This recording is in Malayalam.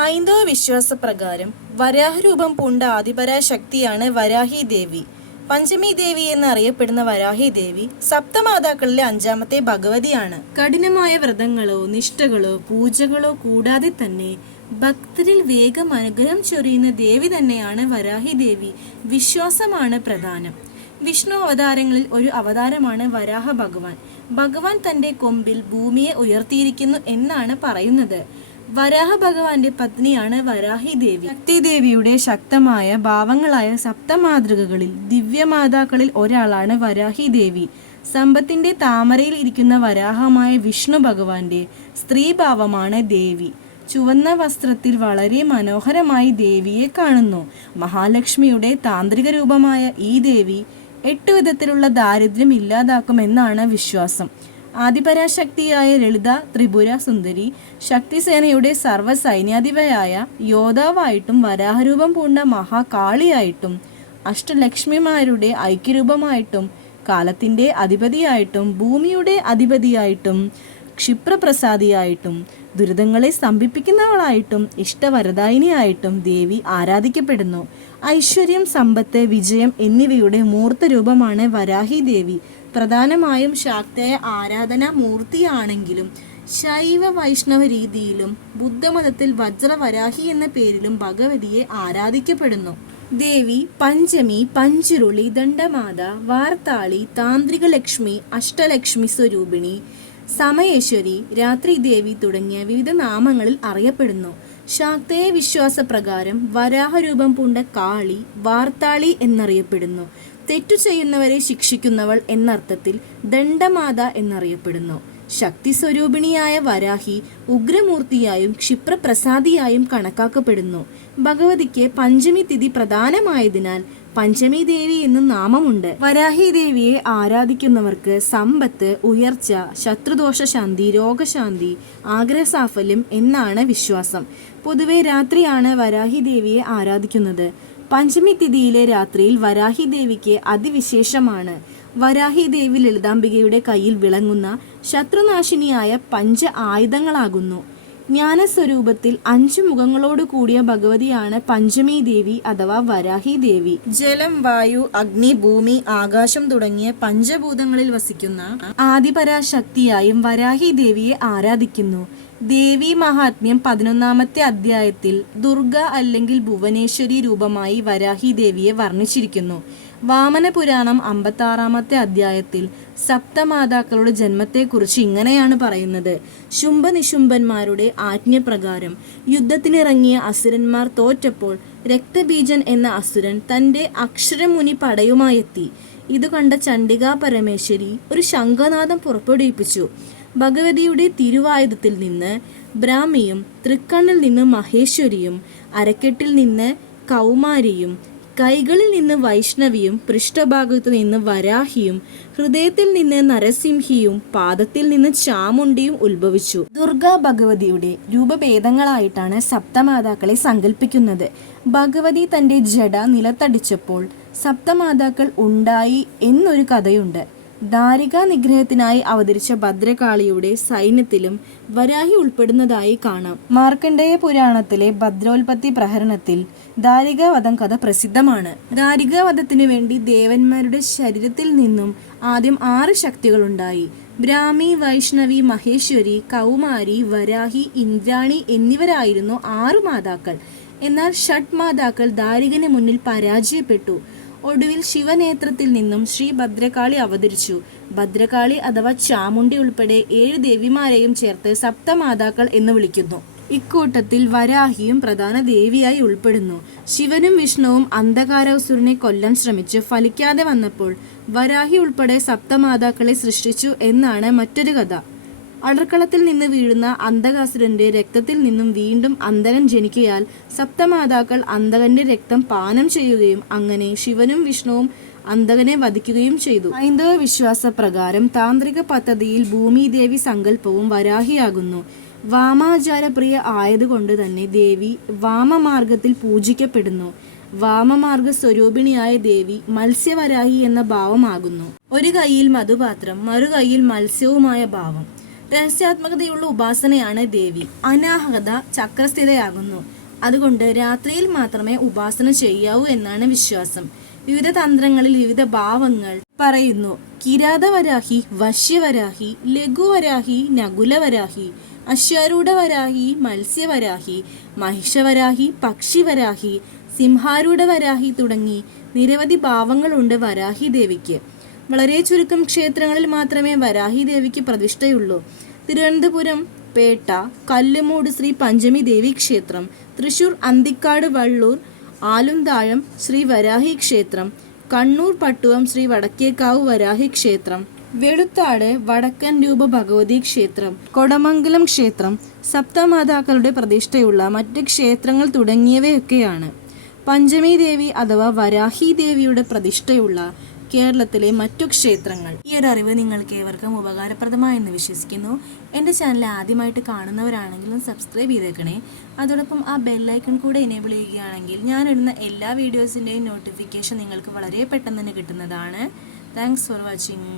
ഹൈന്ദവ വിശ്വാസപ്രകാരം വരാഹരൂപം പൂണ്ട ആദിപരാശക്തിയാണ് വരാഹി ദേവി. പഞ്ചമി ദേവി എന്നറിയപ്പെടുന്ന വരാഹി ദേവി സപ്തമാതാക്കളിലെ അഞ്ചാമത്തെ ഭഗവതിയാണ്. കഠിനമായ വ്രതങ്ങളോ നിഷ്ഠകളോ പൂജകളോ കൂടാതെ തന്നെ ഭക്തരിൽ വേഗം അനുഗ്രഹം ചൊരിയുന്ന ദേവി തന്നെയാണ് വരാഹി ദേവി. വിശ്വാസമാണ് പ്രധാനം. വിഷ്ണു അവതാരങ്ങളിൽ ഒരു അവതാരമാണ് വരാഹ ഭഗവാൻ. ഭഗവാൻ തന്റെ കൊമ്പിൽ ഭൂമിയെ ഉയർത്തിയിരിക്കുന്നു എന്നാണ് പറയുന്നത്. വരാഹ ഭഗവാന്റെ പത്നിയാണ് വരാഹി ദേവി. ശക്തിദേവിയുടെ ശക്തമായ ഭാവങ്ങളായ സപ്തമാതൃകകളിൽ ദിവ്യമാതാക്കളിൽ ഒരാളാണ് വരാഹി ദേവി. സമ്പത്തിന്റെ താമരയിൽ ഇരിക്കുന്ന വരാഹമായ വിഷ്ണു ഭഗവാന്റെ സ്ത്രീഭാവമാണ് ദേവി. ചുവന്ന വസ്ത്രത്തിൽ വളരെ മനോഹരമായി ദേവിയെ കാണുന്നു. മഹാലക്ഷ്മിയുടെ താന്ത്രിക രൂപമായ ഈ ദേവി 8 വിധത്തിലുള്ള ദാരിദ്ര്യം ഇല്ലാതാക്കുമെന്നാണ് വിശ്വാസം. ആദിപരാശക്തിയായ ലളിത ത്രിപുര സുന്ദരി ശക്തിസേനയുടെ സർവ്വസൈന്യാധിപയായ യോദ്ധാവായിട്ടും വരാഹരൂപം പൂണ്ട മഹാകാളിയായിട്ടും അഷ്ടലക്ഷ്മിമാരുടെ ഐക്യരൂപമായിട്ടും കാലത്തിന്റെ അധിപതിയായിട്ടും ഭൂമിയുടെ അധിപതിയായിട്ടും ക്ഷിപ്രപ്രസാദിയായിട്ടും ദുരിതങ്ങളെ സ്തംഭിപ്പിക്കുന്നവളായിട്ടും ഇഷ്ടവരദായിനിയായിട്ടും ദേവി ആരാധിക്കപ്പെടുന്നു. ഐശ്വര്യം, സമ്പത്ത്, വിജയം എന്നിവയുടെ മൂർത്തരൂപമാണ് വരാഹി ദേവി. പ്രധാനമായും ശാക്തേയ ആരാധനാ മൂർത്തിയാണെങ്കിലും ശൈവ വൈഷ്ണവ രീതിയിലും ബുദ്ധമതത്തിൽ വജ്രവരാഹി എന്ന പേരിലും ഭഗവതിയെ ആരാധിക്കപ്പെടുന്നു. ദേവി പഞ്ചമി, പഞ്ചുരുളി, ദണ്ഡമാത, വാർത്താളി, താന്ത്രിക ലക്ഷ്മി, അഷ്ടലക്ഷ്മി സ്വരൂപിണി, സമയേശ്വരി, രാത്രി ദേവി തുടങ്ങിയ വിവിധ നാമങ്ങളിൽ അറിയപ്പെടുന്നു. ശാക്തേയ വിശ്വാസപ്രകാരം വരാഹരൂപം പൂണ്ട കാളി വാർത്താളി എന്നറിയപ്പെടുന്നു. തെറ്റു ചെയ്യുന്നവരെ ശിക്ഷിക്കുന്നവൾ എന്നർത്ഥത്തിൽ ദണ്ഡമാത എന്നറിയപ്പെടുന്നു. ശക്തി സ്വരൂപിണിയായ വരാഹി ഉഗ്രമൂർത്തിയായും ക്ഷിപ്രപ്രസാദിയായും കണക്കാക്കപ്പെടുന്നു. ഭഗവതിക്ക് പഞ്ചമി തിഥി പ്രധാനമായതിനാൽ പഞ്ചമി ദേവി എന്നും നാമമുണ്ട്. വരാഹി ദേവിയെ ആരാധിക്കുന്നവർക്ക് സമ്പത്ത്, ഉയർച്ച, ശത്രുദോഷശാന്തി, രോഗശാന്തി, ആഗ്രഹസാഫല്യം എന്നാണ് വിശ്വാസം. പൊതുവെ രാത്രിയാണ് വരാഹി ദേവിയെ ആരാധിക്കുന്നത്. പഞ്ചമി തിഥിയിലെ രാത്രിയിൽ വരാഹി ദേവിക്ക് അതിവിശേഷമാണ്. വരാഹി ദേവി ലളിതാംബികയുടെ കയ്യിൽ വിളങ്ങുന്ന ശത്രുനാശിനിയായ പഞ്ച ആയുധങ്ങളാകുന്നു. ജ്ഞാനസ്വരൂപത്തിൽ 5 മുഖങ്ങളോട് കൂടിയ ഭഗവതിയാണ് പഞ്ചമി ദേവി അഥവാ വരാഹി ദേവി. ജലം, വായു, അഗ്നി, ഭൂമി, ആകാശം തുടങ്ങിയ പഞ്ചഭൂതങ്ങളിൽ വസിക്കുന്ന ആദിപരാശക്തിയായും വരാഹി ദേവിയെ ആരാധിക്കുന്നു. ദേവി മഹാത്മ്യം 11-ാമത്തെ അധ്യായത്തിൽ ദുർഗ അല്ലെങ്കിൽ ഭുവനേശ്വരി രൂപമായി വരാഹി ദേവിയെ വർണ്ണിച്ചിരിക്കുന്നു. വാമന പുരാണം 56-ാമത്തെ അധ്യായത്തിൽ സപ്തമാതാക്കളുടെ ജന്മത്തെക്കുറിച്ച് ഇങ്ങനെയാണ് പറയുന്നത്. ശുംഭനിശുംഭന്മാരുടെ ആജ്ഞപ്രകാരം യുദ്ധത്തിനിറങ്ങിയ അസുരന്മാർ തോറ്റപ്പോൾ രക്തബീജൻ എന്ന അസുരൻ തൻ്റെ അക്ഷരമുനി പടയുമായെത്തി. ഇത് കണ്ട ചണ്ഡികാ പരമേശ്വരി ഒരു ശംഖനാദം പുറപ്പെടുവിപ്പിച്ചു. ഭഗവതിയുടെ തിരുവായുധത്തിൽ നിന്ന് ബ്രാഹ്മിയും തൃക്കണ്ണിൽ നിന്ന് മഹേശ്വരിയും അരക്കെട്ടിൽ നിന്ന് കൗമാരിയും കൈകളിൽ നിന്ന് വൈഷ്ണവിയും പൃഷ്ഠഭാഗത്തു നിന്ന് വരാഹിയും ഹൃദയത്തിൽ നിന്ന് നരസിംഹിയും പാദത്തിൽ നിന്ന് ചാമുണ്ടിയും ഉത്ഭവിച്ചു. ദുർഗാ ഭഗവതിയുടെ രൂപഭേദങ്ങളായിട്ടാണ് സപ്തമാതാക്കളെ സങ്കല്പിക്കുന്നത്. ഭഗവതി തൻ്റെ ജട നിലത്തടിച്ചപ്പോൾ സപ്തമാതാക്കൾ ഉണ്ടായി എന്നൊരു കഥയുണ്ട്. ദാരികാ നിഗ്രഹത്തിനായി അവതരിച്ച ഭദ്രകാളിയുടെ സൈന്യത്തിലും വരാഹി ഉൾപ്പെടുന്നതായി കാണാം. മാർക്കണ്ഡേയ പുരാണത്തിലെ ഭദ്രോൽപത്തി പ്രഹരണത്തിൽ ദാരികാവധം കഥ പ്രസിദ്ധമാണ്. ദാരികാവധത്തിനു വേണ്ടി ദേവന്മാരുടെ ശരീരത്തിൽ നിന്നും ആദ്യം 6 ശക്തികളുണ്ടായി. ബ്രാഹ്മി, വൈഷ്ണവി, മഹേശ്വരി, കൗമാരി, വരാഹി, ഇന്ദ്രാണി എന്നിവരായിരുന്നു 6 മാതാക്കൾ. എന്നാൽ ഷഡ് മാതാക്കൾ ദാരികന് മുന്നിൽ പരാജയപ്പെട്ടു. ഒടുവിൽ ശിവനേത്രത്തിൽ നിന്നും ശ്രീ ഭദ്രകാളി അവതരിച്ചു. ഭദ്രകാളി അഥവാ ചാമുണ്ടി ഉൾപ്പെടെ 7 ദേവിമാരെയും ചേർത്ത് സപ്തമാതാക്കൾ എന്ന് വിളിക്കുന്നു. ഇക്കൂട്ടത്തിൽ വരാഹിയും പ്രധാന ദേവിയായി ഉൾപ്പെടുന്നു. ശിവനും വിഷ്ണുവും അന്ധകാരാസുരനെ കൊല്ലാൻ ശ്രമിച്ച് ഫലിക്കാതെ വന്നപ്പോൾ വരാഹി ഉൾപ്പെടെ സപ്തമാതാക്കളെ സൃഷ്ടിച്ചു എന്നാണ് മറ്റൊരു കഥ. അടർക്കളത്തിൽ നിന്ന് വീഴുന്ന അന്ധകാസുരന്റെ രക്തത്തിൽ നിന്നും വീണ്ടും അന്ധകൻ ജനിക്കയാൽ സപ്തമാതാക്കൾ അന്ധകന്റെ രക്തം പാനം ചെയ്യുകയും അങ്ങനെ ശിവനും വിഷ്ണുവും അന്ധകനെ വധിക്കുകയും ചെയ്തു. ഹൈന്ദവ വിശ്വാസപ്രകാരം താന്ത്രിക പദ്ധതിയിൽ ഭൂമിദേവി സങ്കല്പവും വരാഹിയാകുന്നു. വാമാചാരപ്രിയ ആയതുകൊണ്ട് തന്നെ ദേവി വാമമാർഗത്തിൽ പൂജിക്കപ്പെടുന്നു. വാമമാർഗ സ്വരൂപിണിയായ ദേവി മത്സ്യവരാഹി എന്ന ഭാവമാകുന്നു. ഒരു കൈയിൽ മധുപാത്രം, മറു കൈയിൽ മത്സ്യവുമായ ഭാവം. രഹസ്യാത്മകതയുള്ള ഉപാസനയാണ് ദേവി. അനാഹത ചക്രസ്ഥിതയാകുന്നു. അതുകൊണ്ട് രാത്രിയിൽ മാത്രമേ ഉപാസന ചെയ്യാവൂ എന്നാണ് വിശ്വാസം. വിവിധ തന്ത്രങ്ങളിൽ വിവിധ ഭാവങ്ങൾ പറയുന്നു. കിരാതവരാഹി, വശ്യവരാഹി, ലഘുവരാഹി, നകുലവരാഹി, അശ്വാരൂഢവരാഹി, മത്സ്യവരാഹി, മഹിഷവരാഹി, പക്ഷിവരാഹി, സിംഹാരൂഢവരാഹി തുടങ്ങി നിരവധി ഭാവങ്ങളുണ്ട് വരാഹി ദേവിക്ക്. വളരെ ചുരുക്കം ക്ഷേത്രങ്ങളിൽ മാത്രമേ വരാഹി ദേവിക്ക് പ്രതിഷ്ഠയുള്ളൂ. തിരുവനന്തപുരം പേട്ട കല്ലുമൂട് ശ്രീ പഞ്ചമി ദേവി ക്ഷേത്രം, തൃശൂർ അന്തിക്കാട് വള്ളൂർ ആലുംതാഴം ശ്രീ വരാഹി ക്ഷേത്രം, കണ്ണൂർ പട്ടുവം ശ്രീ വടക്കേക്കാവ് വരാഹി ക്ഷേത്രം, വെളുത്താട് വടക്കൻ രൂപ ഭഗവതി ക്ഷേത്രം, കൊടമംഗലം ക്ഷേത്രം, സപ്തമാതാക്കളുടെ പ്രതിഷ്ഠയുള്ള മറ്റ് ക്ഷേത്രങ്ങൾ തുടങ്ങിയവയൊക്കെയാണ് പഞ്ചമി ദേവി അഥവാ വരാഹി ദേവിയുടെ പ്രതിഷ്ഠയുള്ള കേരളത്തിലെ മറ്റു ക്ഷേത്രങ്ങൾ. ഈ ഒരു അറിവ് നിങ്ങൾക്ക് ഏവർക്കും ഉപകാരപ്രദമായെന്ന് വിശ്വസിക്കുന്നു. എൻ്റെ ചാനൽ ആദ്യമായിട്ട് കാണുന്നവരാണെങ്കിലും സബ്സ്ക്രൈബ് ചെയ്തേക്കണേ. അതോടൊപ്പം ആ ബെല്ലൈക്കൺ കൂടെ എനേബിൾ ചെയ്യുകയാണെങ്കിൽ ഞാനിടുന്ന എല്ലാ വീഡിയോസിൻ്റെയും നോട്ടിഫിക്കേഷൻ നിങ്ങൾക്ക് വളരെ പെട്ടെന്ന് തന്നെ കിട്ടുന്നതാണ്. Thanks for watching.